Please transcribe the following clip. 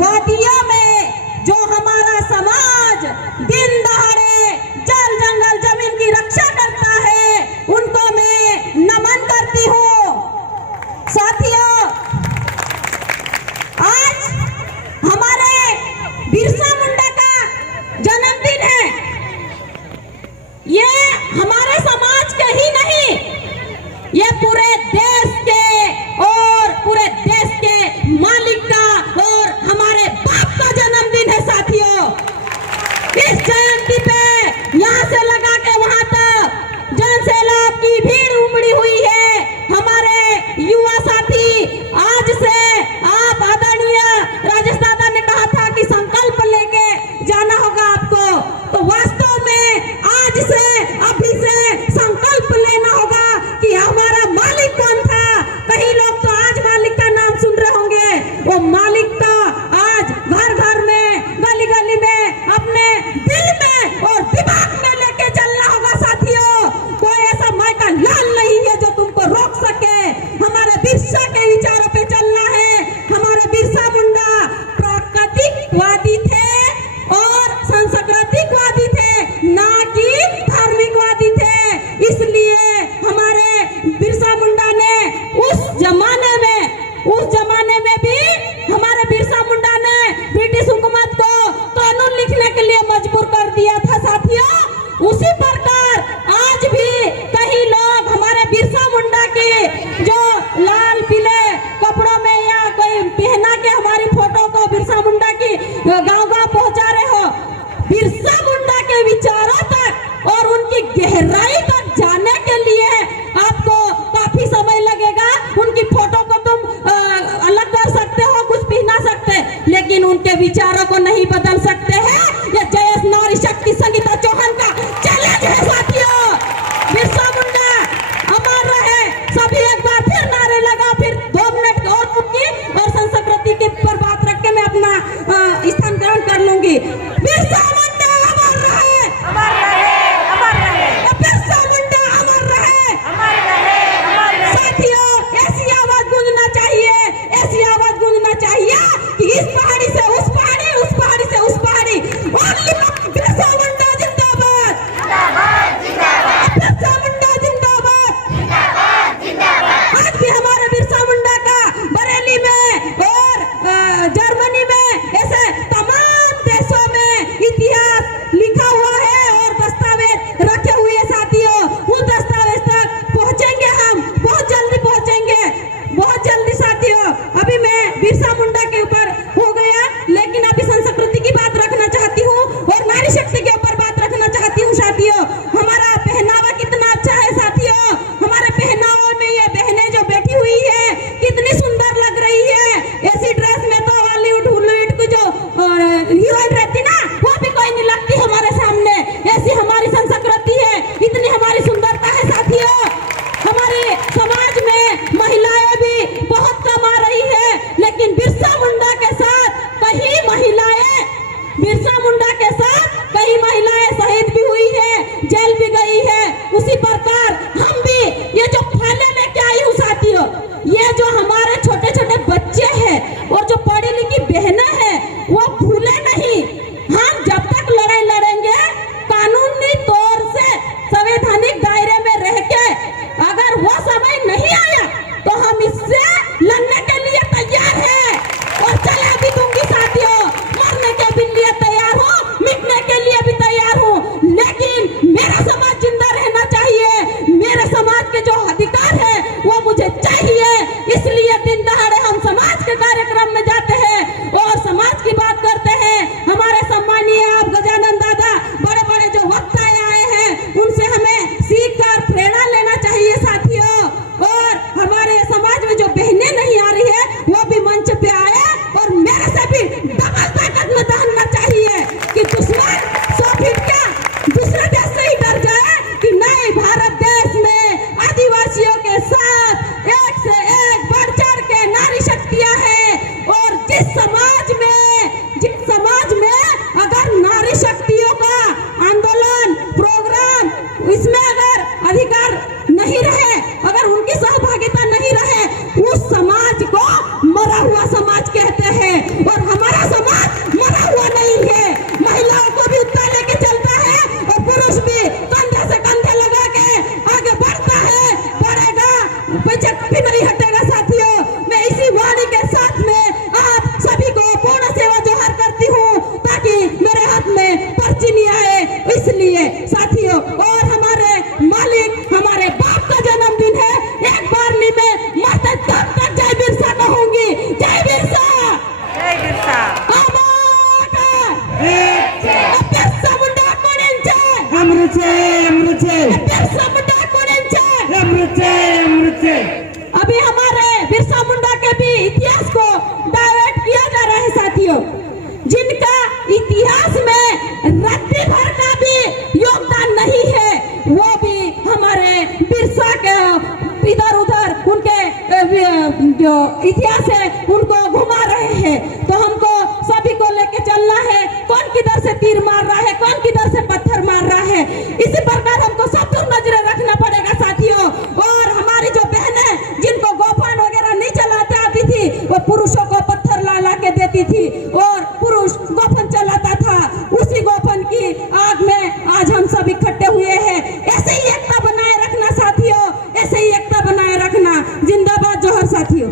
वादियों में जो हमारा समाज दिन दहाड़े जल जंगल जमीन की रक्षा करता है, उनको मैं नमन करती हूँ। साथियों, आज हमारे बिरसा मुंडा का जन्मदिन है। ये हमारे समाज के ही नहीं, ये पूरे देश के और पूरे देश के मालिक का और हमारे बाप का जन्मदिन है। साथियों, इस जयंती पे यहाँ से लगा के वहां तक जन सैलाब की भीड़ उमड़ी हुई है। हमारे युवा साथी, आज से आप आदरणीय राजेश दादा ने कहा था कि संकल्प लेके जाना होगा आपको, तो वास्तव में आज से अभी से संकल्प लेना होगा कि हमारा मालिक कौन था। कई लोग तो आज मालिक का नाम सुन रहे होंगे, वो मालिक तो आज घर घर में, गली गली में, अपने दिल में और दिमाग में लेके चलना होगा। साथियों, कोई ऐसा माई का लाल नहीं है जो तुमको रोक सके। हमारे बिरसा के विचारों पे चलना है। हमारे बिरसा मुंडा प्राकृतिकवादी थे और सांस्कृतिकवादी थे, ना कि धार्मिकवादी थे। इसलिए हमारे बिरसा मुंडा ने उस जमाने में भी हमारे बिरसा मुंडा ने ब्रिटिश हुकूमत को कानून लिखने के लिए मजबूर कर दिया था। साथियों, उसी प्रकार आज भी कई लोग हमारे बिरसा मुंडा के जो लाल पीले कपड़ों में या कोई पहना के हमारी फोटो को बिरसा मुंडा की गांव-गांव पहुंचा रहे हो। बिरसा मुंडा के विचारों तक और उनकी गहराई तक जाने के लिए आपको काफी समय लगेगा। उनकी फोटो को तुम अलग कर सकते हो, कुछ पहना सकते, लेकिन उनके विचारों को नहीं बदल सकते हैं। ये जयस नारी शक्ति संगीता चौहान का चैलेंज है। साथियों, बिरसा मुंडा अमर रहे। सभी एक बार फिर नारे लगा, फिर 2 मिनट और रुकी और संस्कृति के पर बात रख के मैं अपना स्थान ग्रहण कर लूंगी। बिरसा मुंडा अमर रहे, अमर रहे, अमर रहे। बिरसा मुंडा अमर रहे, अमर रहे, अमर रहे। साथियों, ऐसी आवाज गूंजना चाहिए, ऐसी आवाज गूंजना चाहिए कि इस पहाड़ी से उस पहाड़ी, उस पहाड़ी से उस पहाड़ी। बिरसा मुंडा जिंदाबाद, जिंदाबाद, जिंदाबाद। बिरसा मुंडा जिंदाबाद, जिंदाबाद, जिंदाबाद। आज भी हमारे बिरसा मुंडा का बरेली में और जर्मनी में, ऐसे तमाम देशों में इतिहास लिखा हुआ है और दस्तावेज रखे हुए। साथियों, उन दस्तावेज तक पहुंचेंगे हम, बहुत जल्दी पहुंचेंगे, बहुत जल्दी। साथियों, अभी मैं बिरसा मुंडा के ऊपर हो गया, लेकिन अभी संस्कृति की बात रखना चाहती हूँ और नारी शक्ति के ऊपर बात रखना चाहती हूँ। साथियों, हमारा पहनावा कितना अच्छा है। साथियों, हमारे पहनावे में ये बहनें जो बैठी हुई है कितनी सुंदर लग रही है। ऐसी ड्रेस में तो हॉलीवुड की जो हीरोइन रहती ना, वो भी कोई नहीं लगती हमारे सामने। ऐसी हमारी संस्कृति है, इतनी हमारी सुंदरता है। साथियों, हमारे समाज में महिलाएं भी बहुत कम आ रही है, लेकिन बिरसा मुंडा के साथ कई महिलाएं, बिरसा मुंडा के साथ कई महिलाएं शहीद भी हुई है, जेल भी गई है। उसी प्रकार हम भी ये जो फले लेके आई हूँ। साथियों, ये जो हमारे छोटे छोटे बच्चे हैं और जो पढ़ी लिखी बहनें हैं, वो भूले नहीं। हम जब तक लड़ाई लड़ेंगे कानूनी तौर से संवैधानिक दायरे में रह के, अगर वो समय नहीं आया तो हम इससे लड़ने के लिए तैयार हैं और चला भी दूंगी। साथियों, मरने के भी लिए तैयार हूँ, मिटने के लिए भी तैयार हूँ, लेकिन मेरा समाज जिंदा रहना चाहिए। मेरे समाज के जो अधिकार है वो मुझे चाहिए। इसलिए दिन दहाड़े हम समाज के कार्यक्रम में जाते हैं और समाज की बात करते हैं। हमारे सम्मानीय आप गजानन दादा, बड़े बड़े जो वक्ता आए हैं, उनसे हमें सीख कर प्रेरणा लेना चाहिए। साथियों, और हमारे समाज में जो बहनें नहीं आ रही है, वो भी मंच पे आए और मेरे से भी डबल ताकत में दहना चाहिए कि दुश्मन 100 फीट का दूसरे देश से ही डर जाए कि नहीं, भारत देश में आदिवासियों के साथ एक से एक बढ़ चढ़ के नारी शक्तियां हैं। और जिस समाज में अगर नारी शक्तियों का आंदोलन, प्रोग्राम, इसमें अगर अधिकार नहीं रहे, अगर उनकी सहभागिता नहीं रहे, उस समाज को मरा हुआ समाज कहते हैं। और हमारा बिरसा मुंडा कोणेंचे अभी हमारे बिरसा मुंडा के भी इतिहास को डाइवर्ट किया जा रहा है साथियों, जिनका इतिहास में रत्ती भर का भी योगदान नहीं है, वो भी हमारे बिरसा के इधर उधर उनके जो इतिहास है उनको घुमा रहे हैं। तो हमको सभी को लेके चलना है, कौन किधर से तीर मार रहा है, कौन किधर से पत्थर मार रहा है, इसी प्रकार हमको सब पर नजरें रखना पड़ेगा साथियों। और हमारी जो बहनें जिनको गोफन वगैरह नहीं चलाते आती थी, वो पुरुषों को पत्थर ला ला के देती थी और पुरुष गोफन चलाता था, उसी गोफन की आग में आज हम सब इकट्ठे हुए हैं। ऐसे ही एकता बनाए रखना साथियों, ऐसे ही एकता बनाए रखना। जिंदाबाद जोहर साथियों।